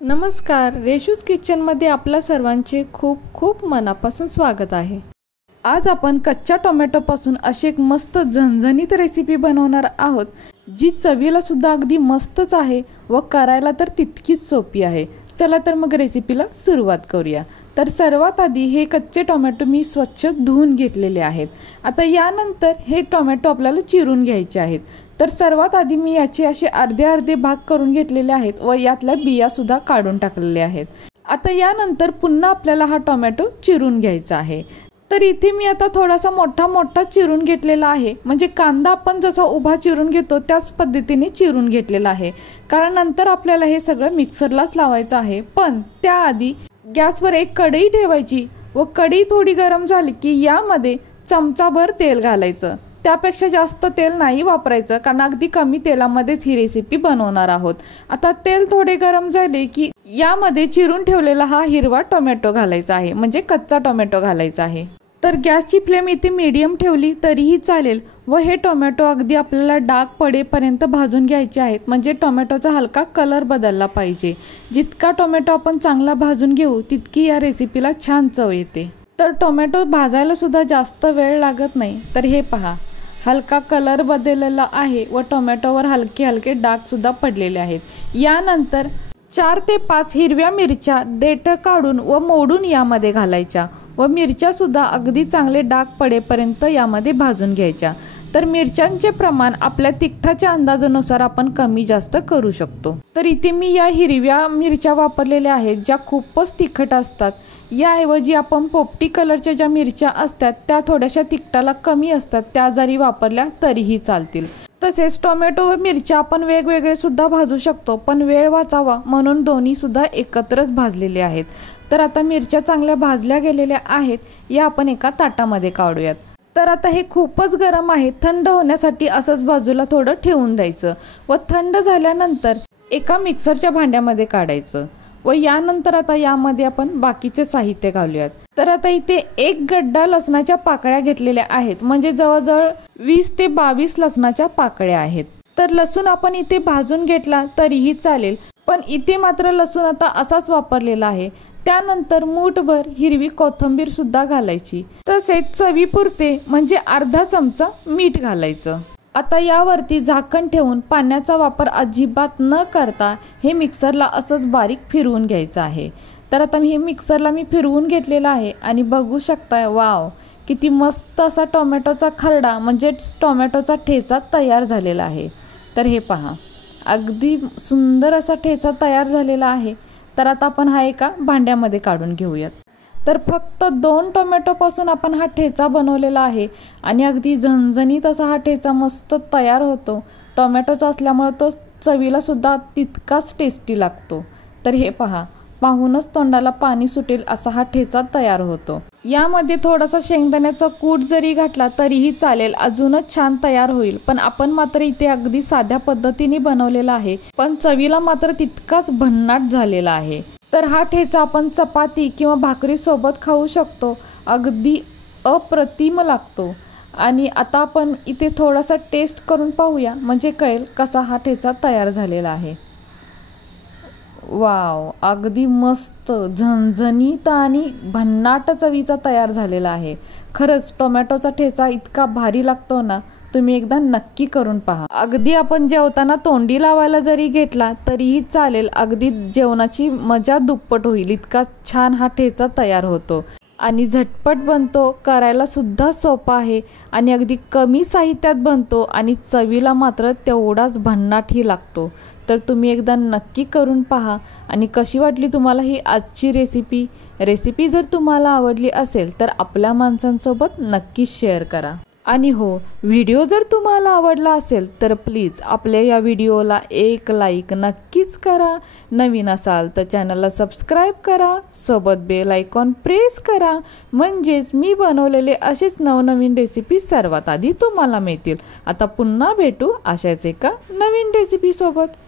नमस्कार, रेशूज किचनमध्ये आपल्या सर्वांचे खूप खूप मनापासून स्वागत आहे। आज आपण कच्च्या टोमॅटोपासून अशी एक मस्त झणझणीत रेसिपी बनवणार आहोत, जी चवीला सुद्धा अगदी मस्तच आहे व करायला तर तितकीच सोपी आहे। चला तर मग रेसिपीला सुरुवात करूया। तर सर्वात आधी हे कच्चे टोमॅटो मी स्वच्छ धुवून घेतलेले आहेत। आता यानंतर हे टोमॅटो आपल्याला चिरून घ्यायचे आहेत। तर सर्वात आधी मी याचे असे अर्धे अर्धे भाग करून घेतलेले आहेत व यातल्या बिया सुद्धा काढून टाकलेल्या आहेत। आता यानंतर पुन्हा आपल्याला हा टोमॅटो चिरून घ्यायचा आहे। तर इथे मी आता थोडासा मोठा चिरून घेतलेला आहे, म्हणजे कांदा आपण जसा उभा चिरून घेतो त्याच पद्धतीने चिरून घेतलेला आहे, कारण नंतर आपल्याला हे सगळं मिक्सरलाच लावायचं आहे। पण त्याआधी गॅसवर एक कढई ठेवायची व कढई थोडी गरम झाली की यामध्ये चमचाभर तेल घालायचं। त्यापेक्षा जास्त तेल नाही वापरायचं, कारण अगदी कमी तेलामध्येच ही रेसिपी बनवणार आहोत। आता तेल थोडे गरम झाले की यामध्ये चिरून ठेवलेला हा हिरवा टोमॅटो घालायचा आहे, म्हणजे कच्चा टोमॅटो घालायचा आहे। तर गॅसची फ्लेम इथे मीडियम ठेवली तरीही चालेल व हे टोमॅटो अगदी आपल्याला डाग पडेपर्यंत भाजून घ्यायचे आहेत, म्हणजे टोमॅटोचा हलका कलर बदलला पाहिजे। जितका टोमॅटो आपण चांगला भाजून घेऊ तितकी या रेसिपीला छान चव येते। तर टोमॅटो भाजायला सुद्धा जास्त वेळ लागत नाही। तर हे पहा, हलका कलर बदललेला आहे व टोमॅटोवर हलके हलके डाग सुद्धा पडलेले आहेत। यानंतर 4 ते 5 हिरव्या मिरच्या देठ काढून व मोडून यामध्ये घालायच्या व मिरच्या सुद्धा अगदी चांगले डाग पडेपर्यंत यामध्ये भाजून घ्यायच्या। तर मिरच्यांचे प्रमाण आपल्या तिखटाच्या अंदाजानुसार आपण कमी जास्त करू शकतो। तर इथे मी या हिरव्या मिरच्या वापरलेल्या आहेत, ज्या खूपच तिखट असतात। याऐवजी आपण पोपटी कलरच्या ज्या मिरच्या असतात त्या थोड्याशा तिखटाला कमी असतात, त्या जरी वापरल्या तरीही चालतील। तसेच टोमॅटो व मिरच्या आपण वेगवेगळे सुद्धा भाजू शकतो, पण वेळ वाचावा म्हणून दोन्ही सुद्धा एकत्रच भाजलेले आहेत। तर आता मिरच्या चांगल्या भाजल्या गेलेल्या आहेत, या आपण एका ताटामध्ये काढूयात। तर आता हे खूपच गरम आहे, थंड होण्यासाठी असंच बाजूला थोडं ठेवून द्यायचं व थंड झाल्यानंतर एका मिक्सरच्या भांड्यामध्ये काढायचं व यानंतर आता यामध्ये आपण बाकीचे साहित्य घालूयात। तर आता इथे 1 गड्डा लसणाच्या पाकळ्या घेतलेल्या आहेत, म्हणजे जवळजवळ 20 ते 22 लसणाच्या पाकळ्या आहेत। तर लसूण आपण इथे भाजून घेतला तरीही चालेल, पण इथे मात्र लसूण आता असाच वापरलेला आहे। त्यानंतर मूठभर हिरवी कोथिंबीर सुद्धा घालायची, तसेच चवीपुरते म्हणजे अर्धा चमचा मीठ घालायचं। आता यावरती झाकण ठेवून पाण्याचा वापर अजिबात न करता हे मिक्सरला असंच बारीक फिरवून घ्यायचं आहे। तर आता हे मिक्सरला मी फिरवून घेतलेला आहे आणि बघू शकताय, वाव, किती मस्त असा टोमॅटोचा खरडा म्हणजे टोमॅटोचा ठेचा तयार झालेला आहे। तर हे पहा, अगदी सुंदर असा ठेचा तयार झालेला आहे। तर आता आपण हा एका भांड्यामध्ये काढून घेऊयात। तर फक्त 2 टोमॅटोपासून आपण हा ठेचा बनवलेला आहे आणि अगदी झणझणीत असा हा ठेचा मस्त तयार होतो। टोमॅटोचा असल्यामुळे तो चवीला सुद्धा तितकाच टेस्टी लागतो। तर हे पहा, पाहूनच तोंडाला पाणी सुटेल असा हा ठेचा तयार होतो। यामध्ये थोडासा शेंगदाण्याचा कूट जरी घातला तरीही चालेल, अजूनच छान तयार होईल। पण आपण मात्र इथे अगदी साध्या पद्धतीने बनवलेला आहे, पण चवीला मात्र तितकाच भन्नाट झालेला आहे। तर हा ठेचा आपण चपाती किंवा भाकरी सोबत खाऊ शकतो, अगदी अप्रतिम लागतो। आणि आता आपण इथे थोडासा टेस्ट करून पाहूया, म्हणजे कळेल कसा हा ठेचा तयार झालेला आहे। वाव, अगदी मस्त झणझणीत आणि भन्नाट चवीचा तयार झालेला आहे। खरंच टोमॅटोचा ठेचा इतका भारी लागतो ना, तुम्ही एकदा नक्की करून पहा। अगदी आपण जेवताना तोंडी लावायला जरी घेतला तरीही चालेल, अगदी जेवणाची मजा दुप्पट होईल, इतका छान हा ठेचा तयार होतो आणि झटपट बनतो, करायला सुद्धा सोपा आहे आणि अगदी कमी साहित्यात बनतो आणि चवीला मात्र तेवढाच भन्नाटही लागतो। तर तुम्ही एकदा नक्की करून पहा। आणि कशी वाटली तुम्हाला ही आजची रेसिपी जर तुम्हाला आवडली असेल तर आपल्या माणसांसोबत नक्कीच शेअर करा। आणि हो, व्हिडिओ जर तुम्हाला आवडला असेल तर प्लीज आपल्या या व्हिडिओला एक लाईक नक्कीच करा। नवीन असाल तर चॅनलला सबस्क्राईब करा, सोबत बेल आयकॉन प्रेस करा, म्हणजेच मी बनवलेले असेच नवनवीन रेसिपी सर्वात आधी तुम्हाला मिळतील। आता पुन्हा भेटू अशाच एका नवीन रेसिपी सोबत।